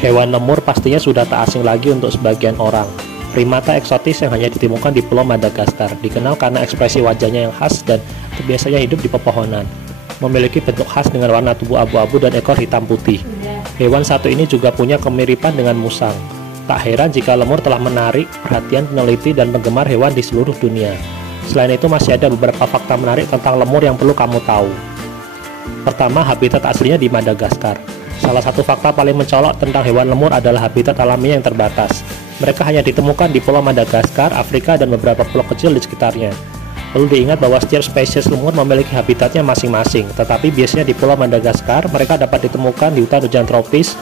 Hewan lemur pastinya sudah tak asing lagi untuk sebagian orang. Primata eksotis yang hanya ditemukan di Pulau Madagaskar, dikenal karena ekspresi wajahnya yang khas dan biasanya hidup di pepohonan. Memiliki bentuk khas dengan warna tubuh abu-abu dan ekor hitam putih. Hewan satu ini juga punya kemiripan dengan musang. Tak heran jika lemur telah menarik perhatian peneliti dan penggemar hewan di seluruh dunia. Selain itu masih ada beberapa fakta menarik tentang lemur yang perlu kamu tahu. Pertama, habitat aslinya di Madagaskar. Salah satu fakta paling mencolok tentang hewan lemur adalah habitat alaminya yang terbatas. Mereka hanya ditemukan di Pulau Madagaskar, Afrika, dan beberapa pulau kecil di sekitarnya. Perlu diingat bahwa setiap spesies lemur memiliki habitatnya masing-masing, tetapi biasanya di Pulau Madagaskar mereka dapat ditemukan di hutan hujan tropis,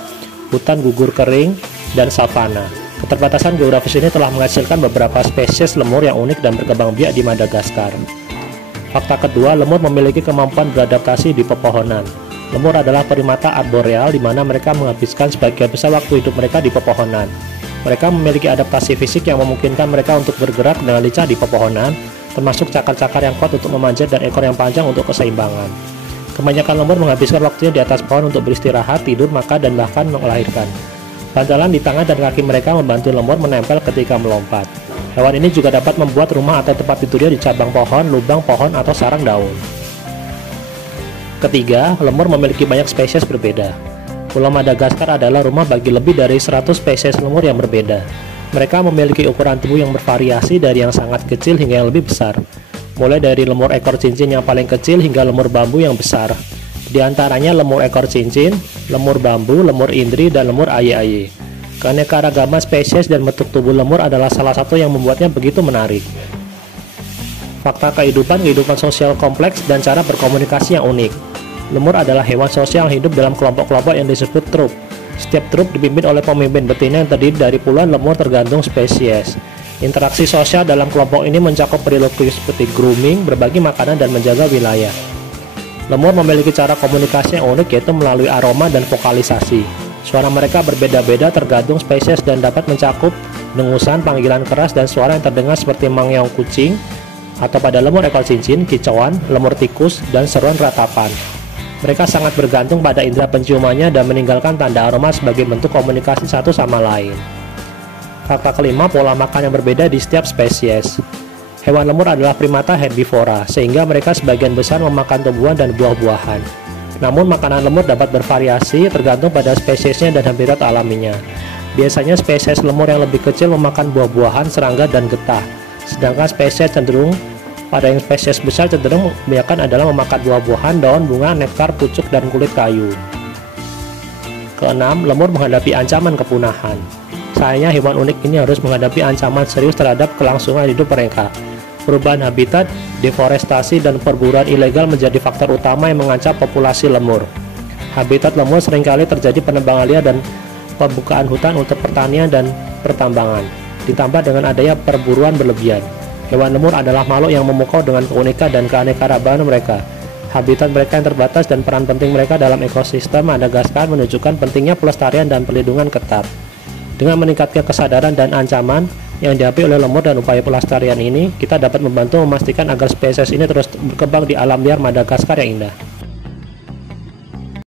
hutan gugur kering, dan savana. Keterbatasan geografis ini telah menghasilkan beberapa spesies lemur yang unik dan berkembang biak di Madagaskar. Fakta kedua, lemur memiliki kemampuan beradaptasi di pepohonan. Lemur adalah primata arboreal di mana mereka menghabiskan sebagian besar waktu hidup mereka di pepohonan. Mereka memiliki adaptasi fisik yang memungkinkan mereka untuk bergerak dengan lincah di pepohonan, termasuk cakar-cakar yang kuat untuk memanjat dan ekor yang panjang untuk keseimbangan. Kebanyakan lemur menghabiskan waktunya di atas pohon untuk beristirahat, tidur, makan, dan bahkan melahirkan. Bantalan di tangan dan kaki mereka membantu lemur menempel ketika melompat. Hewan ini juga dapat membuat rumah atau tempat tidurnya di cabang pohon, lubang pohon, atau sarang daun. Ketiga, lemur memiliki banyak spesies berbeda. Pulau Madagaskar adalah rumah bagi lebih dari 100 spesies lemur yang berbeda. Mereka memiliki ukuran tubuh yang bervariasi dari yang sangat kecil hingga yang lebih besar. Mulai dari lemur ekor cincin yang paling kecil hingga lemur bambu yang besar. Di antaranya lemur ekor cincin, lemur bambu, lemur indri, dan lemur aye-aye. Keanekaragaman spesies dan bentuk tubuh lemur adalah salah satu yang membuatnya begitu menarik. Fakta kehidupan sosial kompleks dan cara berkomunikasi yang unik. Lemur adalah hewan sosial yang hidup dalam kelompok-kelompok yang disebut trup. Setiap trup dipimpin oleh pemimpin betina yang terdiri dari puluhan lemur tergantung spesies. Interaksi sosial dalam kelompok ini mencakup perilaku seperti grooming, berbagi makanan, dan menjaga wilayah. Lemur memiliki cara komunikasi yang unik yaitu melalui aroma dan vokalisasi. Suara mereka berbeda-beda tergantung spesies dan dapat mencakup dengusan, panggilan keras, dan suara yang terdengar seperti mengeong kucing, atau pada lemur ekor cincin, kicauan, lemur tikus, dan seruan ratapan. Mereka sangat bergantung pada indera penciumannya dan meninggalkan tanda aroma sebagai bentuk komunikasi satu sama lain. Fakta kelima, pola makan yang berbeda di setiap spesies. Hewan lemur adalah primata herbivora, sehingga mereka sebagian besar memakan tumbuhan dan buah-buahan. Namun makanan lemur dapat bervariasi tergantung pada spesiesnya dan habitat alaminya. Biasanya spesies lemur yang lebih kecil memakan buah-buahan, serangga, dan getah. Sedangkan spesies besar cenderung kebanyakan adalah memakan buah-buahan, daun, bunga, nektar, pucuk, dan kulit kayu. Keenam, lemur menghadapi ancaman kepunahan. Sayangnya hewan unik ini harus menghadapi ancaman serius terhadap kelangsungan hidup mereka. Perubahan habitat, deforestasi, dan perburuan ilegal menjadi faktor utama yang mengancam populasi lemur. Habitat lemur seringkali terjadi penebangan liar dan pembukaan hutan untuk pertanian dan pertambangan, ditambah dengan adanya perburuan berlebihan. Hewan lemur adalah makhluk yang memukau dengan keunikan dan keanekaragaman mereka. Habitat mereka yang terbatas dan peran penting mereka dalam ekosistem Madagaskar menunjukkan pentingnya pelestarian dan perlindungan ketat. Dengan meningkatkan kesadaran dan ancaman yang dihadapi oleh lemur dan upaya pelestarian ini, kita dapat membantu memastikan agar spesies ini terus berkembang di alam liar Madagaskar yang indah.